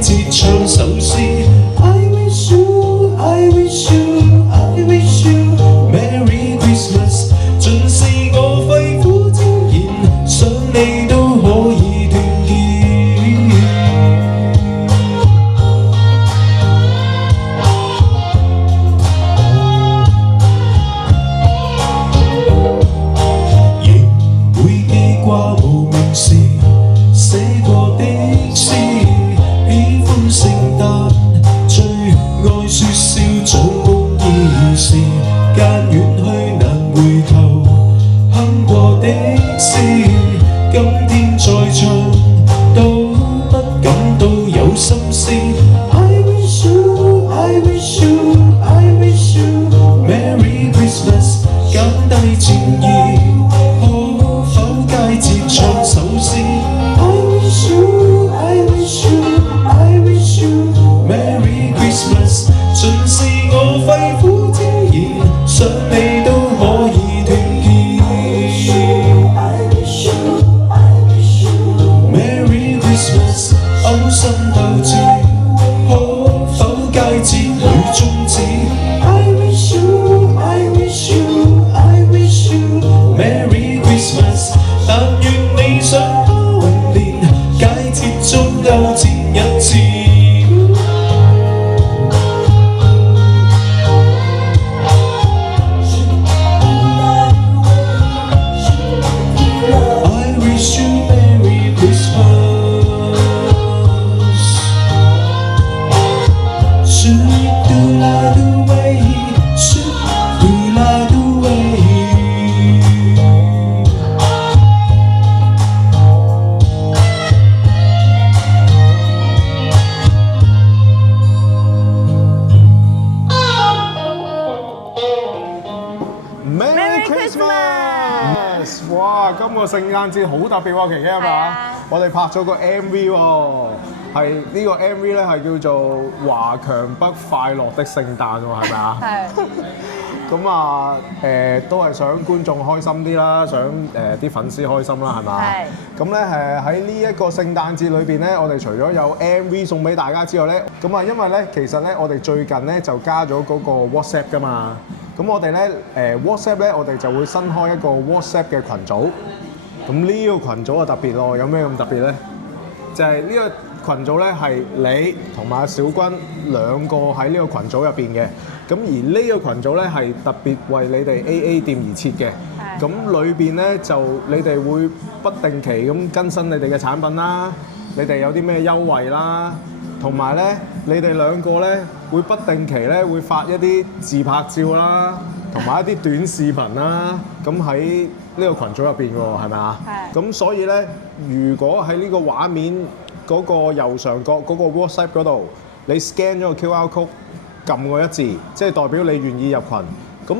節唱首詩。I wish you, I wish you, I wish you Merry Christmas。盡是我肺腑之言，想你都可以團結。仍會記掛無名時寫過的詩，喜歡聖誕，最愛説笑像夢兒時，間遠去難回頭，哼過的詩，今天再唱都不感到有心思。I wish you, I wish you, I wish you Merry Christmas。減低戰意，可否佳節唱首詩？I wish you, I wish you, I wish you Merry Christmas。盡是我肺腑之言，想你都可以團結。I wish you, I wish you Merry Christmas。勾心鬥志，可否佳節裏終止？I wish you, I wish you, I wish you Merry Christmas。但願你想多運練，佳節中勾踐一次。I wish you Merry Christmas。Should you light the way? Should you light the way? 哇！今個聖誕節好特別喎，琪琪係嘛？我哋拍咗個 MV 喎，係呢個 MV 咧係叫做華強北快樂的聖誕喎，係咪啊？係。咁啊都係想觀眾開心啲啦，想啲粉絲開心啦，係嘛？係。咁咧喺呢一個聖誕節裏邊咧，我哋除咗有 MV 送俾大家之外咧，咁啊因為咧其實咧我哋最近咧就加咗嗰個 WhatsApp 㗎嘛。咁我哋咧WhatsApp 咧，我哋就會新開一個 WhatsApp 嘅群組。咁呢個群組啊特別咯，有咩咁特別咧？就係呢個群組咧係你同埋小君兩個喺呢個群組入邊嘅。咁而呢個群組咧係特別為你哋 AA 店而設嘅。咁裏邊咧就你哋會不定期咁更新你哋嘅產品啦，你哋有啲咩優惠啦。同埋咧，你哋兩個咧會不定期咧會發一啲自拍照啦，同埋一啲短視頻啦，咁喺呢個群組入邊喎，係咪啊？係。咁所以咧，如果喺呢個畫面嗰個右上角嗰個 WhatsApp 嗰度，你 scan 咗個 QR code，撳個一字，即係代表你願意入群。咁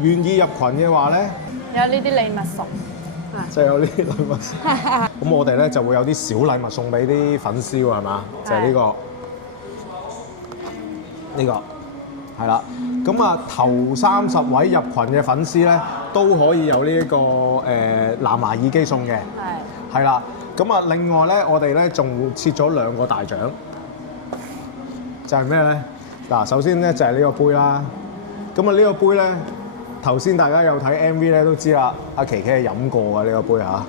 願意入群嘅話咧，有呢啲禮物送。就有呢啲禮物，咁我哋咧就會有啲小禮物送俾啲粉絲喎，係嘛？就係呢個係啦。咁啊，頭30位入群嘅粉絲咧，都可以有呢一個藍牙耳機送嘅。係啦。咁啊，另外咧，我哋咧仲設咗2個大獎，就係咩咧？嗱，首先咧就係呢個杯啦。咁啊，呢個杯咧。頭先大家有睇 MV 咧都知啦，阿琪琪係飲過嘅呢個杯嚇。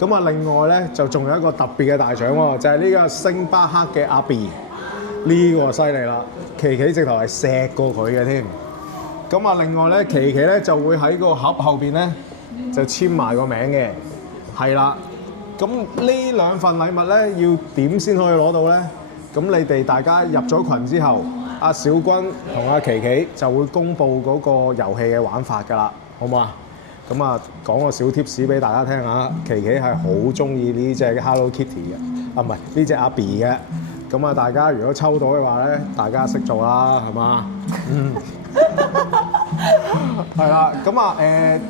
咁啊，另外咧就仲有一個特別嘅大獎喎，就係呢個星巴克嘅阿 B， 呢個犀利啦，琪琪直頭係錫過佢嘅添。咁啊，另外咧琪琪咧就會喺個盒後邊咧就簽埋個名嘅，係啦。咁呢2份禮物咧要點先可以攞到咧？咁你哋大家入咗群之後，阿小君同阿琪琪就會公佈嗰個遊戲嘅玩法㗎啦，好唔好啊？咁啊，講個小 tips 俾大家聽下。琪琪係好中意呢隻 Hello Kitty 嘅，唔係呢隻阿 B 嘅。咁啊，大家如果抽到嘅話咧，大家識做啦，係嘛？係啦，咁啊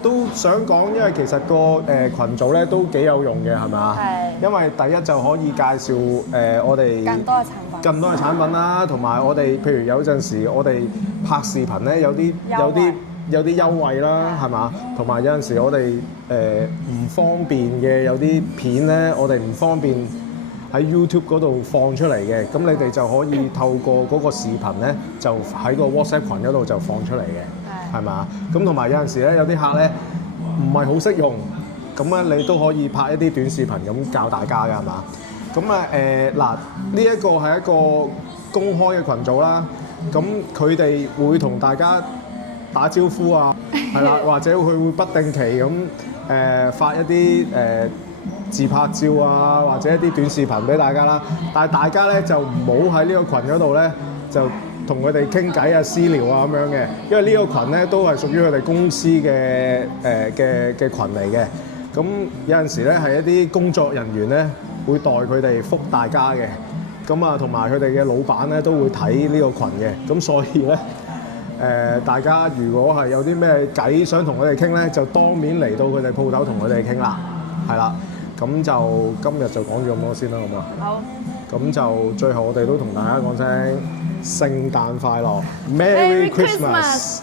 都想講，因為其實個群組咧都幾有用嘅，係咪啊？係。因為第一就可以介紹我哋更多嘅產品啦，同埋我哋譬如有陣時我哋拍視頻咧有啲優惠啦，係嘛？同埋有陣時我哋唔方便嘅有啲片咧，我哋唔方便喺 YouTube 嗰度放出嚟嘅，咁你哋就可以透過嗰個視頻咧，就喺個 WhatsApp 群嗰度就放出嚟嘅，係嘛？咁同埋有陣時咧，有啲客咧唔係好識用，咁咧你都可以拍一啲短視頻咁教大家㗎，係嘛？咁啊嗱，呢一個係一個公開嘅群組啦，咁佢哋會同大家打招呼啊，係啦，或者佢會不定期咁發一啲自拍照啊，或者一啲短視頻俾大家啦。但係大家咧就唔好喺呢個群嗰度咧，就同佢哋傾偈啊、私聊啊咁樣嘅，因為呢個群咧都係屬於佢哋公司嘅群嚟嘅。咁有陣時咧係一啲工作人員咧會代佢哋覆大家嘅，咁啊同埋佢哋嘅老闆咧都會睇呢個群嘅，咁所以咧大家如果係有啲咩偈想同佢哋傾咧，就當面嚟到佢哋鋪頭同佢哋傾啦，係啦。咁就今日就講咗咁多先啦，好唔好？好。咁就最後我哋都同大家講聲聖誕快樂 ，Merry Christmas！